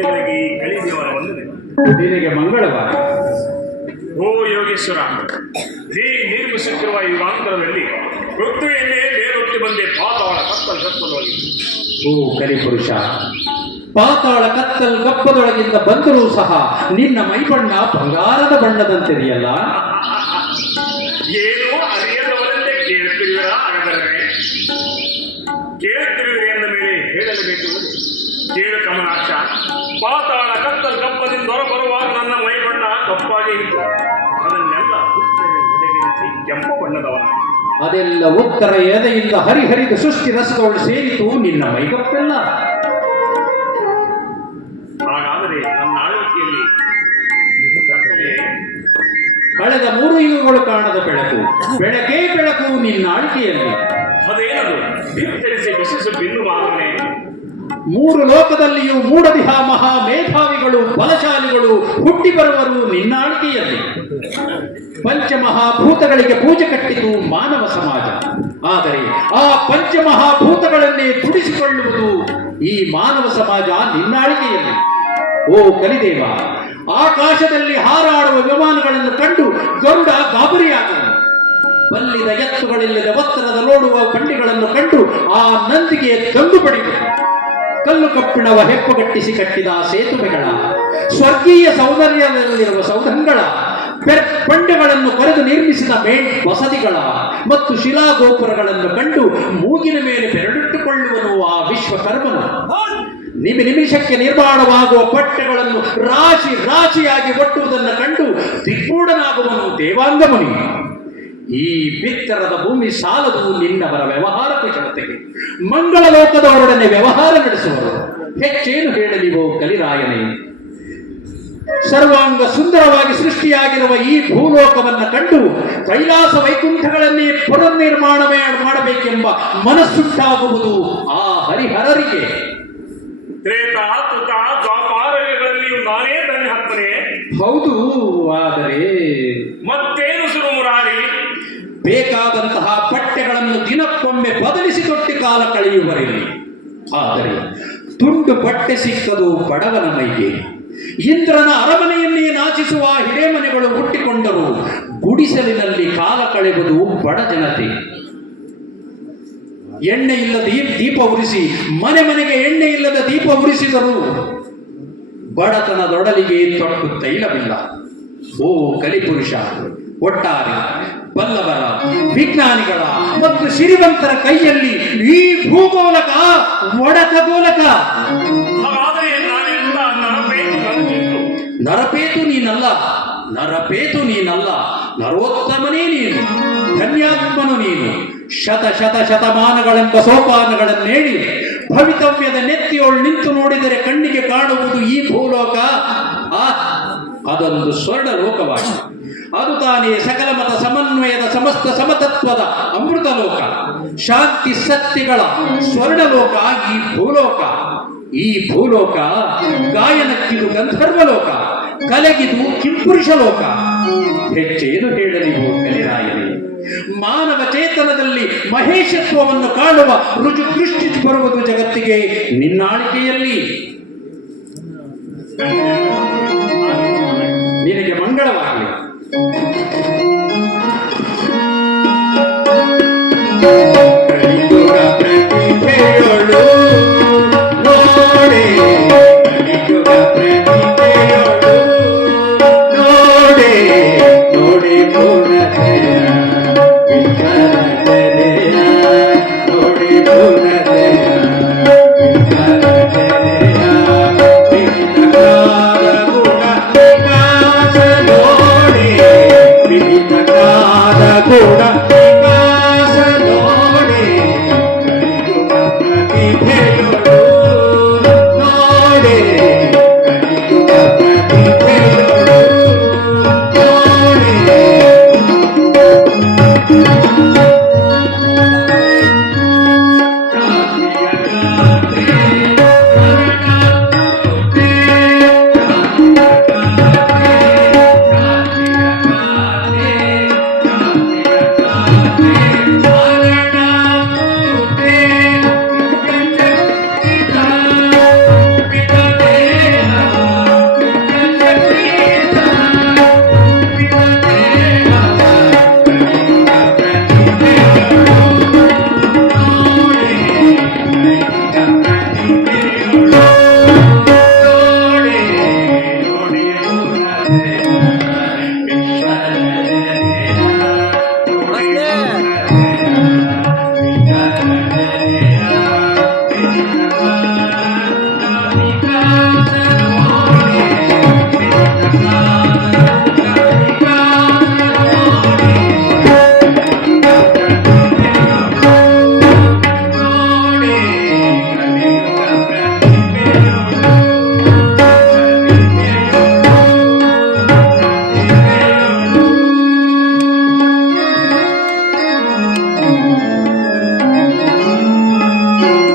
ಬಂಧುಗಳಿಗೆ ಈ ಕಲಿದೇವರ ವಂದನೆ ನಿನಗೆ ಮಂಗಳವಾರ. ಓ ಯೋಗೇಶ್ವರ ನೀ ನಿರ್ಮಿಸುತ್ತಿರುವ ಈ ಯುಗಾಂತರದಲ್ಲಿ ಋತುವೆಯನ್ನೇ ಬೇರೊತ್ತಿ ಬಂದೆ ಪಾತಾಳ ಕತ್ತಲ ಕತ್ತಲೊಳಗೆ ಓ ಕಲಿಪುರುಷ ಪಾತಾಳ ಕತ್ತಲ ಕಪ್ಪದೊಳಗಿಂದ ಬಂದರೂ ಸಹ ನಿನ್ನ ಮೈಬಣ್ಣ ಬಂಗಾರದ ಬಣ್ಣದಂತಿದೆಯಲ್ಲ? ಏನೋ ಅರಿಯದವರಂತೆ ಕೇಳುತ್ತಿರುವಿರ ಹಾಗಾದರೆ ಎಂದ ಮೇಲೆ ಹೇಳಲೇಬೇಕು ಕೇಳು ಕಮಲಾಕ್ಷ. ಪಾತಾಳ ಕತ್ತಲ ಕಪ್ಪದಿಂದ ಹೊರಬರುವಾಗ ನನ್ನ ಮೈ ಬಣ್ಣ ಕಪ್ಪಾಗಿ ಇತ್ತು. ಅದನ್ನೆಲ್ಲ ಎದೆಗಿರಿಸಿ ಕೆಂಪು ಬಣ್ಣದವನ ಅದೆಲ್ಲ ಉತ್ತರ ಎದೆಯಿಂದ ಹರಿಹರಿದು ಸೃಷ್ಟಿ ರಸದೊಳು ಸೇರಿತು ನಿನ್ನ ಮೈಗಪ್ಪೆಲ್ಲ ಹಾಗಾದರೆ ನನ್ನ ಆಳ್ವಿಕೆಯಲ್ಲಿ ಕಳೆದ ಮೂರು ಯುಗಗಳು ಕಾಣದ ಬೆಳಕು. ಬೆಳಕೇ ಬೆಳಕು ನಿನ್ನ ಆಳ್ಕೆಯಲ್ಲಿ ಅದೇನದು? ಬಿತ್ತರಿಸಿ ಬಿಸಿಸು ಬಿಲ್ಲು ಮಾನವನೇ ಮೂರು ಲೋಕದಲ್ಲಿಯೂ ಮೂಡದಿಹ ಮಹಾ ಮೇಧಾವಿಗಳು ಬಲಶಾಲಿಗಳು ಹುಟ್ಟಿ ಬರುವರು ನಿನ್ನಾಳ್ಕೆಯಲ್ಲಿ ಪಂಚಮಹಾಭೂತಗಳಿಗೆ ಪೂಜೆ ಕಟ್ಟಿದ್ದು ಮಾನವ ಸಮಾಜ. ಆದರೆ ಆ ಪಂಚಮಹಾಭೂತಗಳನ್ನೇ ತುಡಿಸಿಕೊಳ್ಳುವುದು ಈ ಮಾನವ ಸಮಾಜ ನಿನ್ನಾಳಿಕೆಯಲ್ಲಿ ಓ ಕಲಿದೇವ, ಆಕಾಶದಲ್ಲಿ ಹಾರಾಡುವ ವಿಮಾನಗಳನ್ನು ಕಂಡು ಗರುಡ ಗಾಬರಿಯಾದನು. ಬಲ್ಲಿದ ಎತ್ತುಗಳಿಲ್ಲದ ಒತ್ತರದ ನೋಡುವ ಬಂಡಿಗಳನ್ನು ಕಂಡು ಆ ನಂದಿಗೆ ಪಡೆದರು ಕಲ್ಲು ಕಬ್ಬಿಣವ ಹೆಪ್ಪುಗಟ್ಟಿಸಿ ಕಟ್ಟಿದ ಸೇತುವೆಗಳ, ಸ್ವರ್ಗೀಯ ಸೌಂದರ್ಯದಲ್ಲಿರುವ ಸೌಧಂಗಳ ಬಂಡೆಗಳನ್ನು ಕರೆದು ನಿರ್ಮಿಸಿದ ಮೇಣ್ ವಸತಿಗಳ ಮತ್ತು ಶಿಲಾ ಗೋಪುರಗಳನ್ನು ಕಂಡು ಮೂಗಿನ ಮೇಲೆ ಬೆರಳಿಟ್ಟುಕೊಳ್ಳುವನು ಆ ವಿಶ್ವಕರ್ಮನು. ನಿಮಿ ನಿಮಿಷಕ್ಕೆ ನಿರ್ಮಾಣವಾಗುವ ಪಟ್ಟೆಗಳನ್ನು ರಾಶಿ ರಾಶಿಯಾಗಿ ಒಟ್ಟುವುದನ್ನು ಕಂಡು ದಿಗ್ಗೂಢನಾಗುವನು ದೇವಾಂಗ ಮುನಿ ಈ ಬಿತ್ತರದ ಭೂಮಿ ಸಾಲದು ನಿನ್ನವರ ವ್ಯವಹಾರ ಕುಶಲತೆಗೆ ಮಂಗಳ ಲೋಕದವರೊಡನೆ ವ್ಯವಹಾರ ನಡೆಸುವರು. ಹೆಚ್ಚೇನು ಹೇಳಲಿವೋ ಕಲಿರಾಯನೇ. ಸರ್ವಾಂಗ ಸುಂದರವಾಗಿ ಸೃಷ್ಟಿಯಾಗಿರುವ ಈ ಭೂಲೋಕವನ್ನು ಕಂಡು ಕೈಲಾಸ ವೈಕುಂಠಗಳನ್ನೇ ಪುನರ್ನಿರ್ಮಾಣ ಮಾಡಬೇಕೆಂಬ ಮನಸ್ಸುಂಟಾಗುವುದು ಆ ಹರಿಹರರಿಗೆ. ಹೌದು ಆದರೆ ಬೇಕಾದಂತಹ ಪಟ್ಟೆಗಳನ್ನು ದಿನಕ್ಕೊಮ್ಮೆ ಬದಲಿಸಿ ತೊಟ್ಟಿ ಕಾಲ ಕಳೆಯುವರಿರಲಿ ಆದರೆ ತುಂಡು ಬಟ್ಟೆ ಸಿಕ್ಕದು ಬಡವನ ಮೈಗೆ. ಇಂದ್ರನ ಅರಮನೆಯನ್ನೇ ನಾಚಿಸುವ ಹಿರೇಮನೆಗಳು ಹುಟ್ಟಿಕೊಂಡರು. ಗುಡಿಸಲಿನಲ್ಲಿ ಕಾಲ ಕಳೆಯುವುದು ಬಡ ಜನತೆ. ಎಣ್ಣೆ ಇಲ್ಲದ ದೀಪ ಉರಿಸಿ, ಮನೆ ಮನೆಗೆ ಎಣ್ಣೆ ಇಲ್ಲದ ದೀಪ ಉರಿಸಿದರು ಬಡತನದೊಡಲಿಗೆ ತೊಟ್ಟು ತೈಲವಿಲ್ಲ. ಓ ಕಲಿಪುರುಷ, ಒಟ್ಟಾರೆ ಬಲ್ಲವರ ವಿಜ್ಞಾನಿಗಳ ಮತ್ತು ಸಿರಿವಂತರ ಕೈಯಲ್ಲಿ ಈ ಭೂಗೋಲಕ ಒಡಕ ಗೋಲಕ ನರಪೇತು ನೀನಲ್ಲ ನರಪೇತು ನೀನಲ್ಲ ನರೋತ್ತಮನೇ ನೀನು ಧನ್ಯಾತ್ಮನು ನೀನು. ಶತ ಶತ ಶತಮಾನಗಳೆಂಬ ಸೋಪಾನಗಳನ್ನೇಳಿ ಭವಿತವ್ಯದ ನೆತ್ತಿಯೋಳು ನಿಂತು ನೋಡಿದರೆ ಕಣ್ಣಿಗೆ ಕಾಣುವುದು ಈ ಭೂಲೋಕ. ಆ ಅದೊಂದು ಸ್ವರ್ಣ ಲೋಕವಾಗಿದೆ ಅದು ತಾನೇ ಸಕಲ ಮತ ಸಮನ್ವಯದ ಸಮಸ್ತ ಸಮತತ್ವದ ಅಮೃತ ಲೋಕ ಶಾಂತಿ ಸತ್ಯಗಳ ಸ್ವರ್ಣ ಲೋಕ ಈ ಭೂಲೋಕ. ಈ ಭೂಲೋಕ ಗಾಯನಕ್ಕಿದು ಗಂಧರ್ವ ಲೋಕ ಕಲೆಗಿದು ಕಿಂಪುರುಷ ಲೋಕ ಹೆಚ್ಚೇನು ಹೇಳಲಿವು ಕಲಿರಾಯನೇ ಮಾನವ ಚೇತನದಲ್ಲಿ ಮಹೇಶತ್ವವನ್ನು ಕಾಣುವ ರುಜು ದೃಷ್ಟಿ ಬರುವುದು ಜಗತ್ತಿಗೆ ನಿನ್ನಾಳಿಕೆಯಲ್ಲಿ.